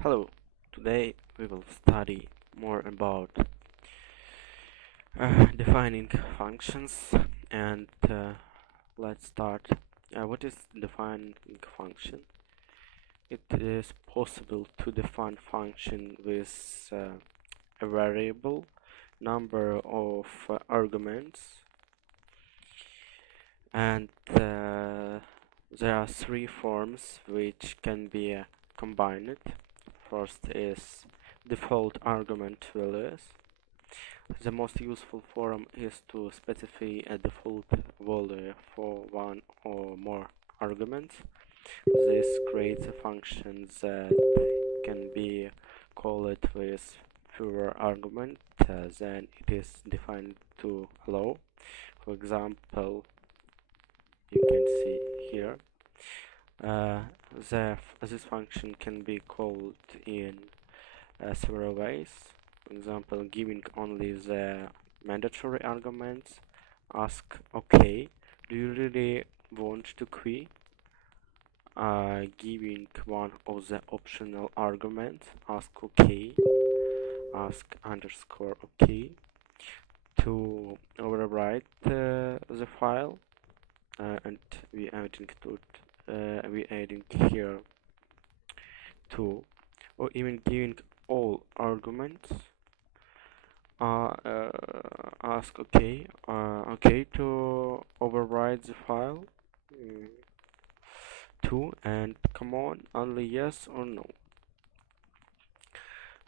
Hello, today we will study more about defining functions and let's start. What is defining function? It is possible to define function with a variable number of arguments, and there are three forms which can be combined. First is default argument values. The most useful form is to specify a default value for one or more arguments. This creates a function that can be called with fewer arguments than it is defined to allow. For example, you can see here this function can be called in several ways. For example, giving only the mandatory arguments, ask OK, do you really want to queue? Giving one of the optional arguments, ask OK, ask underscore OK, to overwrite the file, and we adding here to, or even giving all arguments. Ask OK to override the file to, and command only yes or no.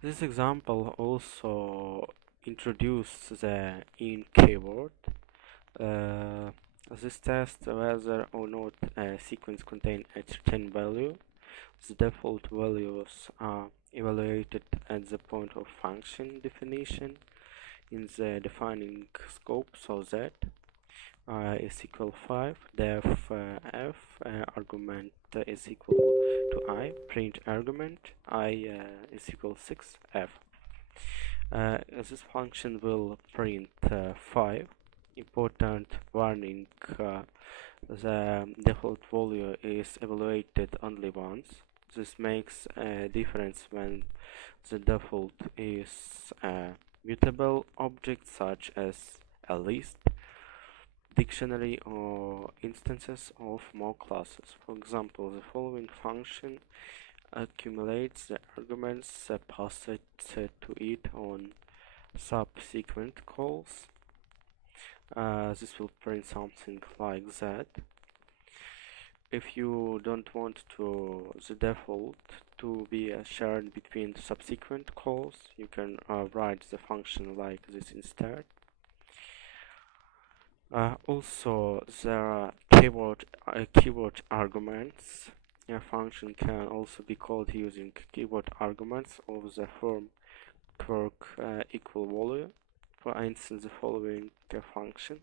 This example also introduces the in keyword. This tests whether or not a sequence contains a certain value. The default values are evaluated at the point of function definition in the defining scope, so that is equal 5, def f argument is equal to I, print argument I is equal 6 f. This function will print 5. Important warning, the default value is evaluated only once. This makes a difference when the default is a mutable object such as a list, dictionary, or instances of more classes. For example, the following function accumulates the arguments passed to it on subsequent calls. This will print something like that. If you don't want the default to be shared between subsequent calls, you can write the function like this instead. Also, there are keyword arguments. A function can also be called using keyword arguments of the form quirk equal value. For instance, the following function.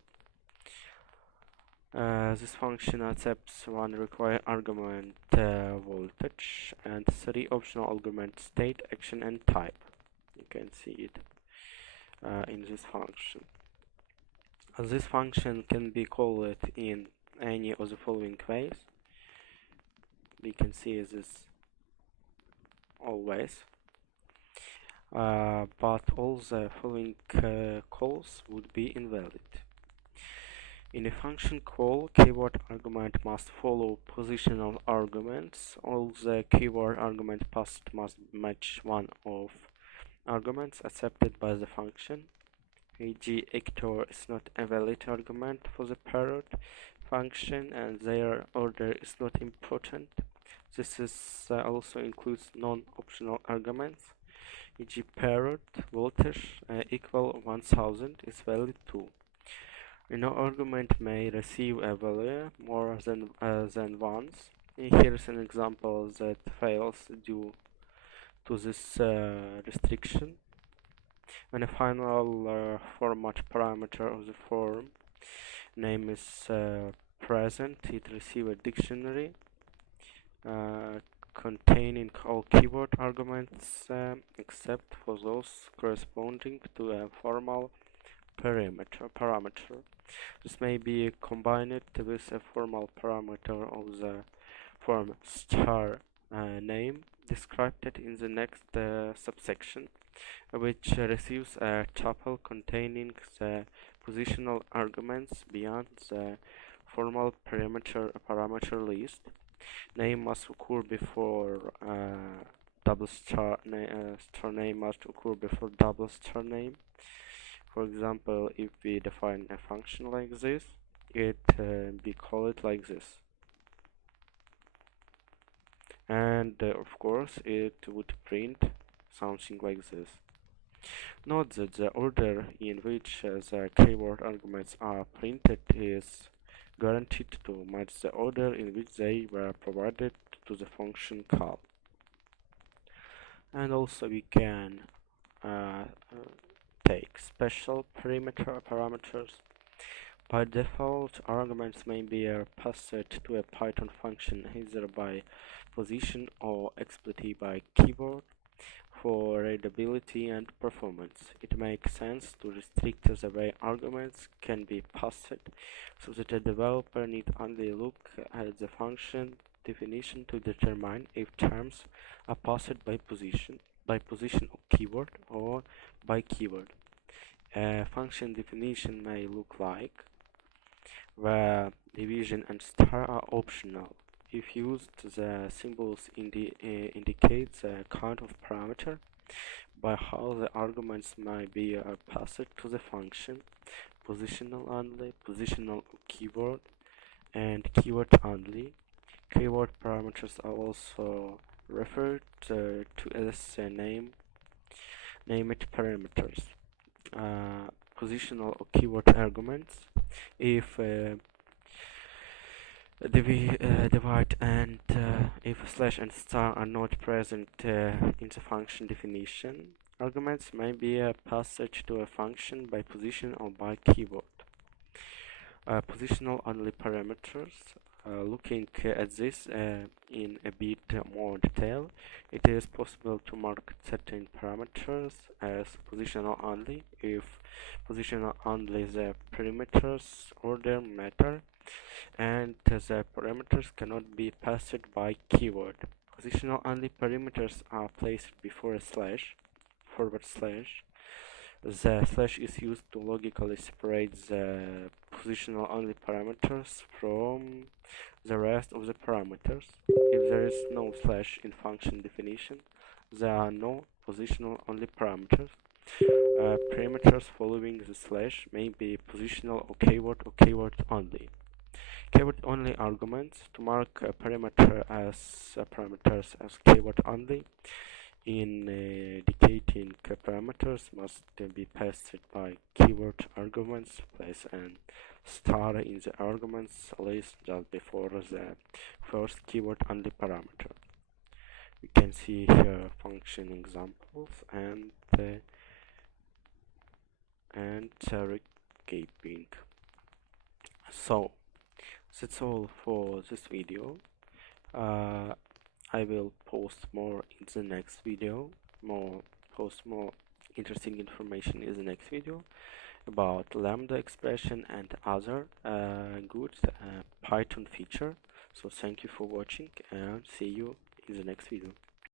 This function accepts one required argument voltage and 3 optional arguments state, action, and type. You can see it in this function. This function can be called in any of the following ways. We can see this always, but all the following calls would be invalid. In a function call, keyword argument must follow positional arguments. All the keyword argument passed must match one of arguments accepted by the function. E.g., Hector is not a valid argument for the parrot function, and their order is not important. This also includes non-optional arguments. E.g., parrot voltage equal 1000 is valid too. No argument may receive a value more than once. Here's an example that fails due to this restriction. When a final format parameter of the form name is present, it receives a dictionary containing all keyword arguments except for those corresponding to a formal parameter. This may be combined with a formal parameter of the form star name described it in the next subsection, which receives a tuple containing the positional arguments beyond the formal parameter list. Name must occur before star name must occur before double star name. For example, if we define a function like this, we call it like this, and of course it would print something like this. Note that the order in which the keyword arguments are printed is guaranteed to match the order in which they were provided to the function call. And also we can take special parameters. By default, arguments may be passed to a Python function either by position or explicitly by keyword. For readability and performance, it makes sense to restrict the way arguments can be passed, so that a developer need only look at the function definition to determine if terms are passed by position of keyword or by keyword. A function definition may look like, where division and star are optional. If used, the symbols indicate the kind of parameter by how the arguments may be passed to the function: positional only, positional keyword, and keyword only. Keyword parameters are also referred to as named parameters. Positional or keyword arguments, if divide and if slash and star are not present in the function definition, arguments may be passed to a function by position or by keyword. Positional only parameters. Looking at this in a bit more detail, it is possible to mark certain parameters as positional only if positional only the parameters order matter and the parameters cannot be passed by keyword. Positional only parameters are placed before a slash, forward slash. The slash is used to logically separate the positional only parameters from the rest of the parameters. If there is no slash in function definition, there are no positional only parameters. Parameters following the slash may be positional or keyword only. Keyword only arguments to mark a parameter as parameters as keyword only indicating parameters must be passed by keyword arguments. Place an star in the arguments list just before the first keyword only parameter. We can see here function examples and recapping. So that's all for this video. I will post more in the next video, post more interesting information in the next video about lambda expression and other good Python feature. So thank you for watching and see you in the next video.